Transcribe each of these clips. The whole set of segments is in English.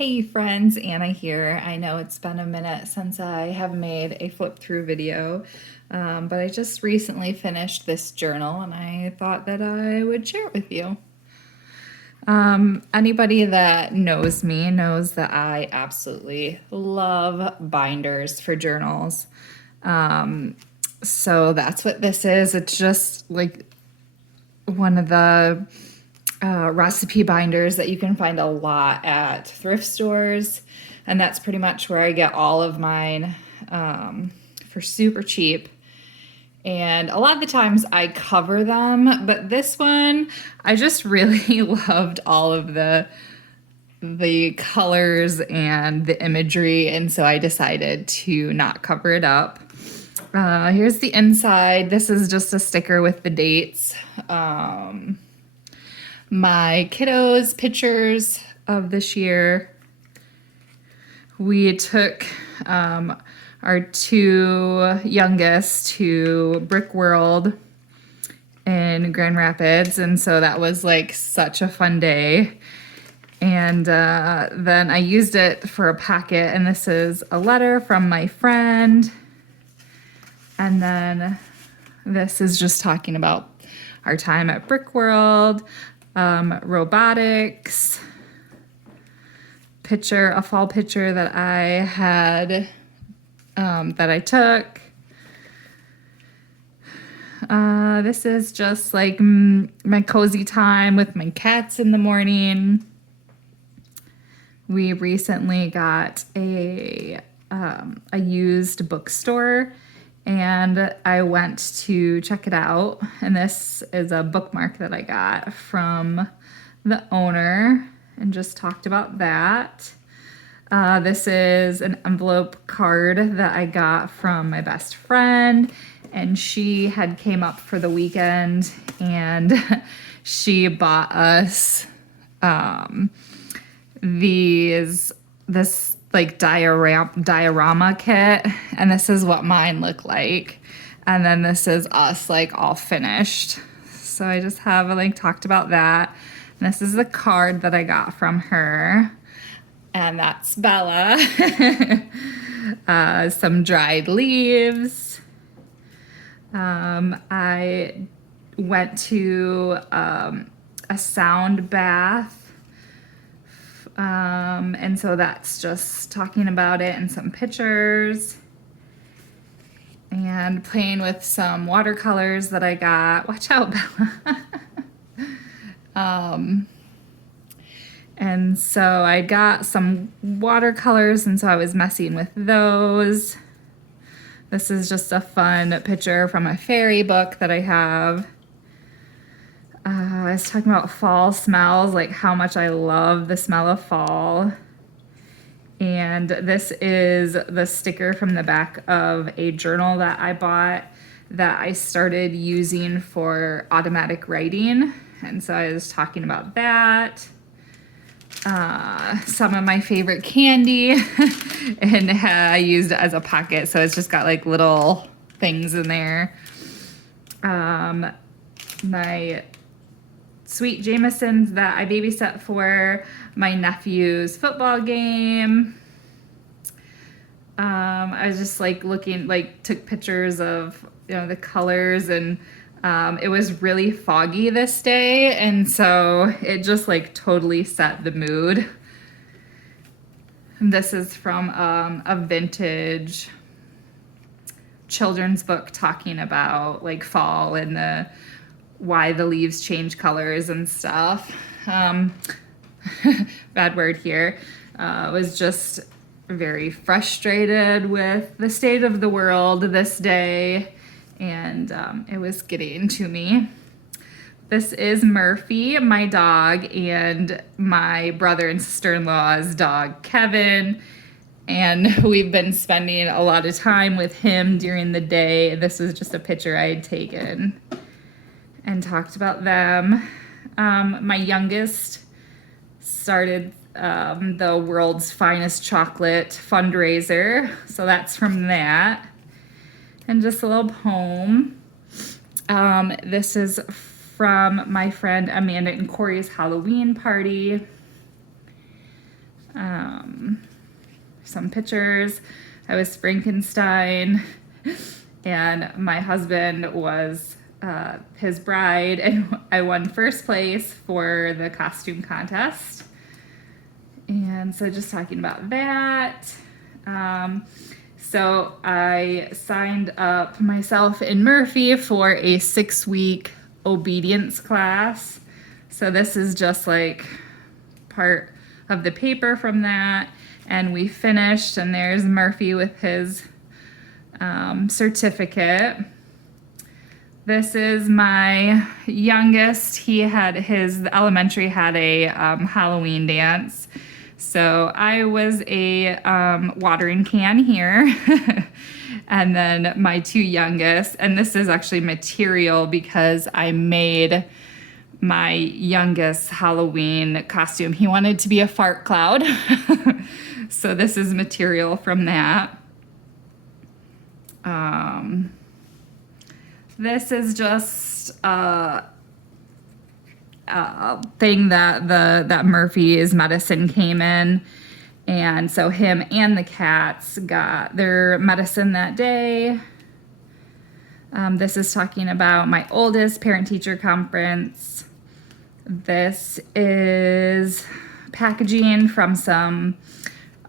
Hey friends, Anna here. I know it's been a minute since I have made a flip through video, but I just recently finished this journal and I thought that I would share it with you. Anybody that knows me knows that I absolutely love binders for journals. So that's what this is. It's just like one of the recipe binders that you can find a lot at thrift stores. And that's pretty much where I get all of mine for super cheap. And a lot of the times I cover them, but this one I just really loved all of the colors and the imagery, and so I decided to not cover it up. Here's the inside. This is just a sticker with the dates. My kiddos' pictures of this year. We took our two youngest to Brick World in Grand Rapids, and so that was like such a fun day. And then I used it for a packet, and this is a letter from my friend. And then this is just talking about our time at Brick World, robotics, a fall picture that I had, that I took. This is just like my cozy time with my cats in the morning. We recently got a used bookstore and I went to check it out. And this is a bookmark that I got from the owner and just talked about that. This is an envelope card that I got from my best friend, and she had came up for the weekend and she bought us this like diorama kit, and this is what mine look like, and then this is us like all finished. So I just have like talked about that. And this is the card that I got from her, and that's Bella. Some dried leaves. I went to a sound bath. And so that's just talking about it and some pictures and playing with some watercolors that I got. Watch out, Bella. And so I got some watercolors, and so I was messing with those. This is just a fun picture from a fairy book that I have. I was talking about fall smells, like how much I love the smell of fall. And this is the sticker from the back of a journal that I bought that I started using for automatic writing. And so I was talking about that. Some of my favorite candy and I used it as a pocket, so it's just got like little things in there. My sweet Jamesons that I babysat for my nephew's football game. I was just like looking, like took pictures of, the colors, and it was really foggy this day, and so it just like totally set the mood. And this is from a vintage children's book talking about like fall and why the leaves change colors and stuff. Bad word here. Was just very frustrated with the state of the world this day, and it was getting to me. This is Murphy, my dog, and my brother and sister-in-law's dog, Kevin. And we've been spending a lot of time with him during the day. This was just a picture I had taken and talked about them. My youngest started the world's finest chocolate fundraiser, so that's from that. And just a little poem. This is from my friend Amanda and Corey's Halloween party. Some pictures. I was Frankenstein, and my husband was his bride, and I won first place for the costume contest. And so just talking about that. So I signed up myself and Murphy for a 6-week obedience class. So this is just like part of the paper from that. And we finished, and there's Murphy with his certificate. This is my youngest. The elementary had a Halloween dance. So I was a watering can here. And then my 2 youngest, and this is actually material because I made my youngest Halloween costume. He wanted to be a fart cloud. So this is material from that. This is just a thing that Murphy's medicine came in. And so him and the cats got their medicine that day. This is talking about my oldest parent-teacher conference. This is packaging from some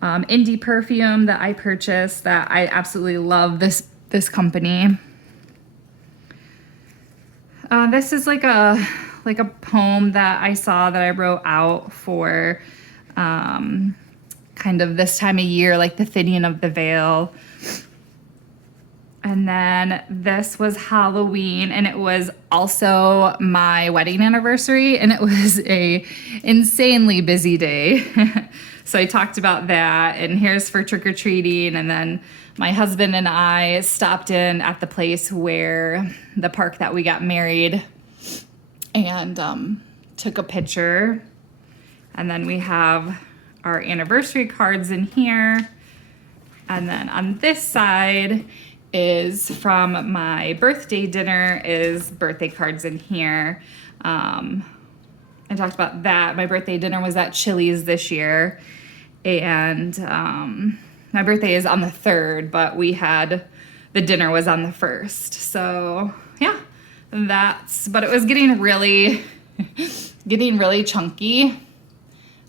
indie perfume that I purchased that I absolutely love this company. This is like a poem that I saw that I wrote out for kind of this time of year, like the thinning of the veil. And then this was Halloween, and it was also my wedding anniversary, and it was a insanely busy day. So I talked about that, and here's for trick-or-treating, and then my husband and I stopped in at the place where the park that we got married, and took a picture. And then we have our anniversary cards in here. And then on this side is from my birthday dinner, is birthday cards in here. I talked about that. My birthday dinner was at Chili's this year, and my birthday is on the 3rd, but the dinner was on the 1st. So yeah, but it was getting really chunky.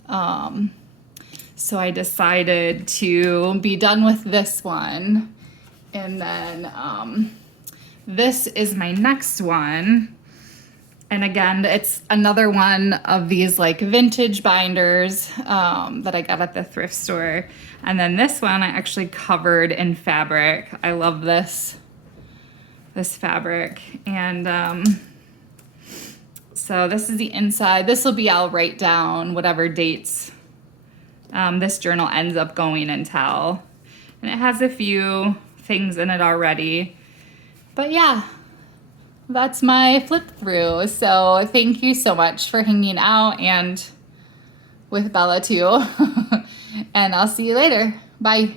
So I decided to be done with this one. And then this is my next one. And again, it's another one of these like vintage binders that I got at the thrift store. And then this one I actually covered in fabric. I love this fabric. And so this is the inside. This will be, I'll write down whatever dates this journal ends up going until. And it has a few things in it already. But yeah, that's my flip through. So thank you so much for hanging out, and with Bella too. And I'll see you later. Bye.